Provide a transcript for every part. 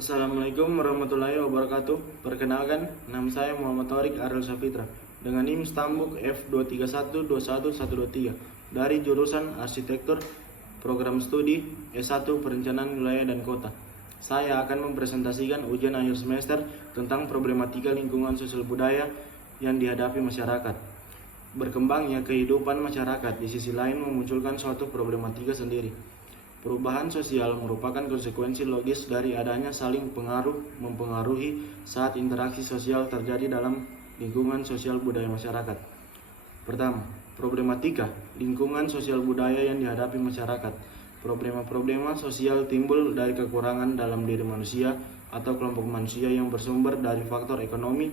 Assalamualaikum warahmatullahi wabarakatuh. Perkenalkan, nama saya Muhammad Taurik Ariel Safitra dengan NIM Stambuk F23121123 dari jurusan Arsitektur Program Studi S1 Perencanaan Wilayah dan Kota. Saya akan mempresentasikan ujian akhir semester tentang problematika lingkungan sosial budaya yang dihadapi masyarakat. Berkembangnya kehidupan masyarakat di sisi lain memunculkan suatu problematika sendiri. Perubahan sosial merupakan konsekuensi logis dari adanya saling mempengaruhi saat interaksi sosial terjadi dalam lingkungan sosial budaya masyarakat. Pertama, problematika lingkungan sosial budaya yang dihadapi masyarakat. Problema-problema sosial timbul dari kekurangan dalam diri manusia atau kelompok manusia yang bersumber dari faktor ekonomi,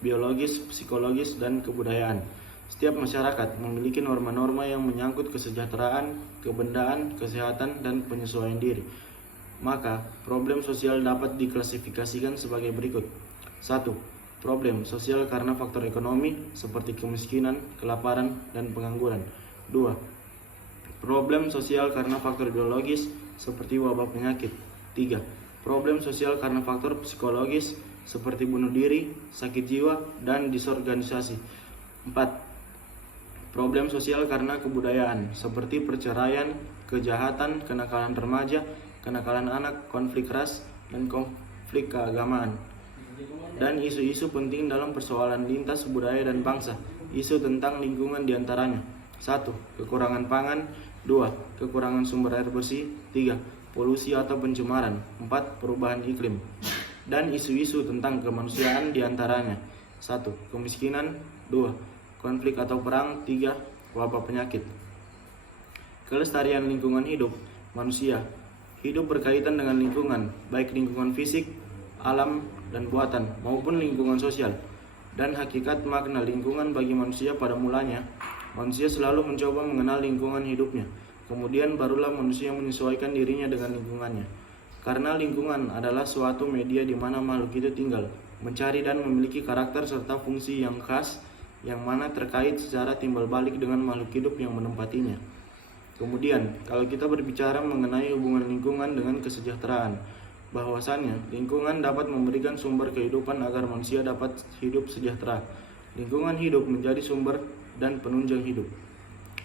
biologis, psikologis, dan kebudayaan. Setiap masyarakat memiliki norma-norma yang menyangkut kesejahteraan, kebendaan, kesehatan, dan penyesuaian diri. Maka, problem sosial dapat diklasifikasikan sebagai berikut. 1. Problem sosial karena faktor ekonomi seperti kemiskinan, kelaparan, dan pengangguran. 2. Problem sosial karena faktor biologis seperti wabah penyakit. 3. Problem sosial karena faktor psikologis seperti bunuh diri, sakit jiwa, dan disorganisasi. 4. Problem sosial karena kebudayaan seperti perceraian, kejahatan, kenakalan remaja, kenakalan anak, konflik ras, dan konflik keagamaan. Dan isu-isu penting dalam persoalan lintas budaya dan bangsa. Isu tentang lingkungan diantaranya: 1. Kekurangan pangan. 2. Kekurangan sumber air bersih. 3. Polusi atau pencemaran. 4. Perubahan iklim. Dan isu-isu tentang kemanusiaan diantaranya: 1. Kemiskinan. 2. Konflik atau perang. 3. Wabah penyakit. Kelestarian lingkungan hidup. Manusia hidup berkaitan dengan lingkungan, baik lingkungan fisik, alam, dan buatan, maupun lingkungan sosial. Dan hakikat makna lingkungan bagi manusia pada mulanya, manusia selalu mencoba mengenal lingkungan hidupnya. Kemudian barulah manusia menyesuaikan dirinya dengan lingkungannya. Karena lingkungan adalah suatu media di mana makhluk itu tinggal, mencari dan memiliki karakter serta fungsi yang khas, yang mana terkait secara timbal balik dengan makhluk hidup yang menempatinya. Kemudian, kalau kita berbicara mengenai hubungan lingkungan dengan kesejahteraan, bahwasannya lingkungan dapat memberikan sumber kehidupan agar manusia dapat hidup sejahtera. Lingkungan hidup menjadi sumber dan penunjang hidup.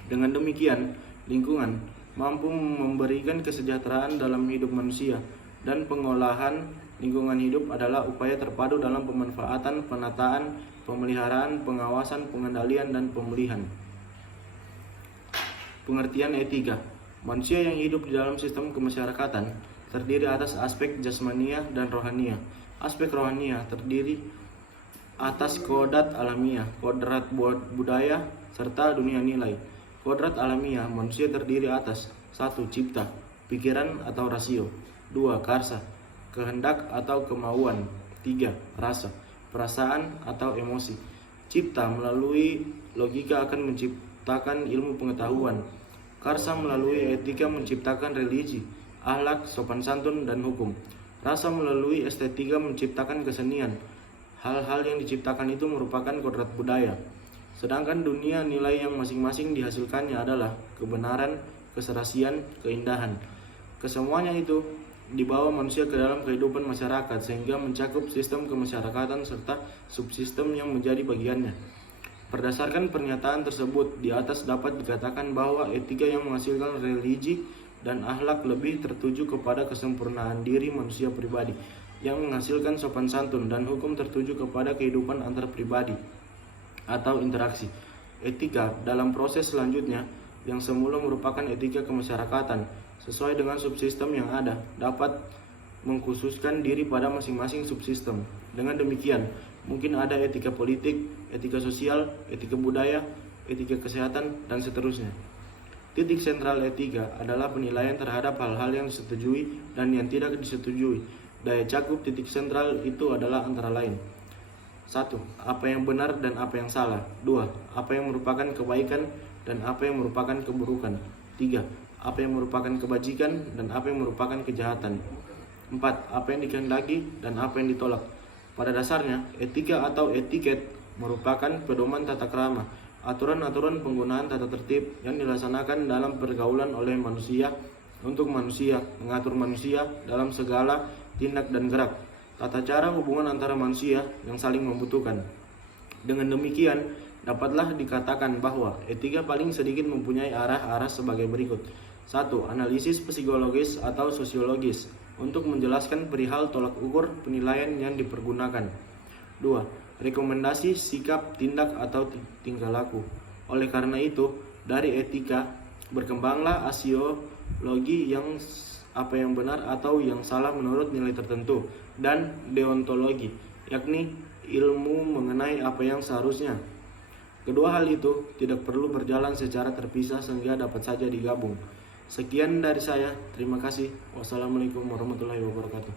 Dengan demikian, lingkungan mampu memberikan kesejahteraan dalam hidup manusia, dan pengolahan lingkungan hidup adalah upaya terpadu dalam pemanfaatan, penataan, pemeliharaan, pengawasan, pengendalian, dan pemulihan. Pengertian etika. Manusia yang hidup di dalam sistem kemasyarakatan terdiri atas aspek jasmania dan rohania. Aspek rohania terdiri atas kodrat alamiah, kodrat budaya, serta dunia nilai. Kodrat alamiah manusia terdiri atas: 1. Cipta, pikiran atau rasio. 2. Karsa, kehendak atau kemauan. 3. Rasa, perasaan atau emosi. Cipta melalui logika akan menciptakan ilmu pengetahuan. Karsa melalui etika menciptakan religi, akhlak, sopan santun, dan hukum. Rasa melalui estetika menciptakan kesenian. Hal-hal yang diciptakan itu merupakan kodrat budaya. Sedangkan dunia nilai yang masing-masing dihasilkannya adalah kebenaran, keserasian, keindahan. Kesemuanya itu dibawa manusia ke dalam kehidupan masyarakat sehingga mencakup sistem kemasyarakatan serta subsistem yang menjadi bagiannya. Berdasarkan pernyataan tersebut, di atas dapat dikatakan bahwa etika yang menghasilkan religi dan akhlak lebih tertuju kepada kesempurnaan diri manusia pribadi, yang menghasilkan sopan santun, dan hukum tertuju kepada kehidupan antar pribadi atau interaksi. Etika dalam proses selanjutnya, yang semula merupakan etika kemasyarakatan, sesuai dengan subsistem yang ada, dapat mengkhususkan diri pada masing-masing subsistem. Dengan demikian, mungkin ada etika politik, etika sosial, etika budaya, etika kesehatan, dan seterusnya. Titik sentral etika adalah penilaian terhadap hal-hal yang disetujui dan yang tidak disetujui. Daya cakup titik sentral itu adalah antara lain: 1. Apa yang benar dan apa yang salah. 2. Apa yang merupakan kebaikan dan apa yang merupakan keburukan. 3. Apa yang merupakan kebajikan dan apa yang merupakan kejahatan. 4. Apa yang dikehendaki dan apa yang ditolak. Pada dasarnya, etika atau etiket merupakan pedoman tata krama, aturan-aturan penggunaan tata tertib yang dilaksanakan dalam pergaulan oleh manusia untuk manusia, mengatur manusia dalam segala tindak dan gerak, tata cara hubungan antara manusia yang saling membutuhkan. Dengan demikian, dapatlah dikatakan bahwa etika paling sedikit mempunyai arah-arah sebagai berikut. 1. Analisis psikologis atau sosiologis untuk menjelaskan perihal tolak ukur penilaian yang dipergunakan. 2. Rekomendasi sikap, tindak, atau tingkah laku. Oleh karena itu, dari etika berkembanglah aksiologi yang benar atau yang salah menurut nilai tertentu, dan deontologi, yakni ilmu mengenai apa yang seharusnya. Kedua hal itu tidak perlu berjalan secara terpisah sehingga dapat saja digabung. Sekian dari saya, terima kasih. Wassalamualaikum warahmatullahi wabarakatuh.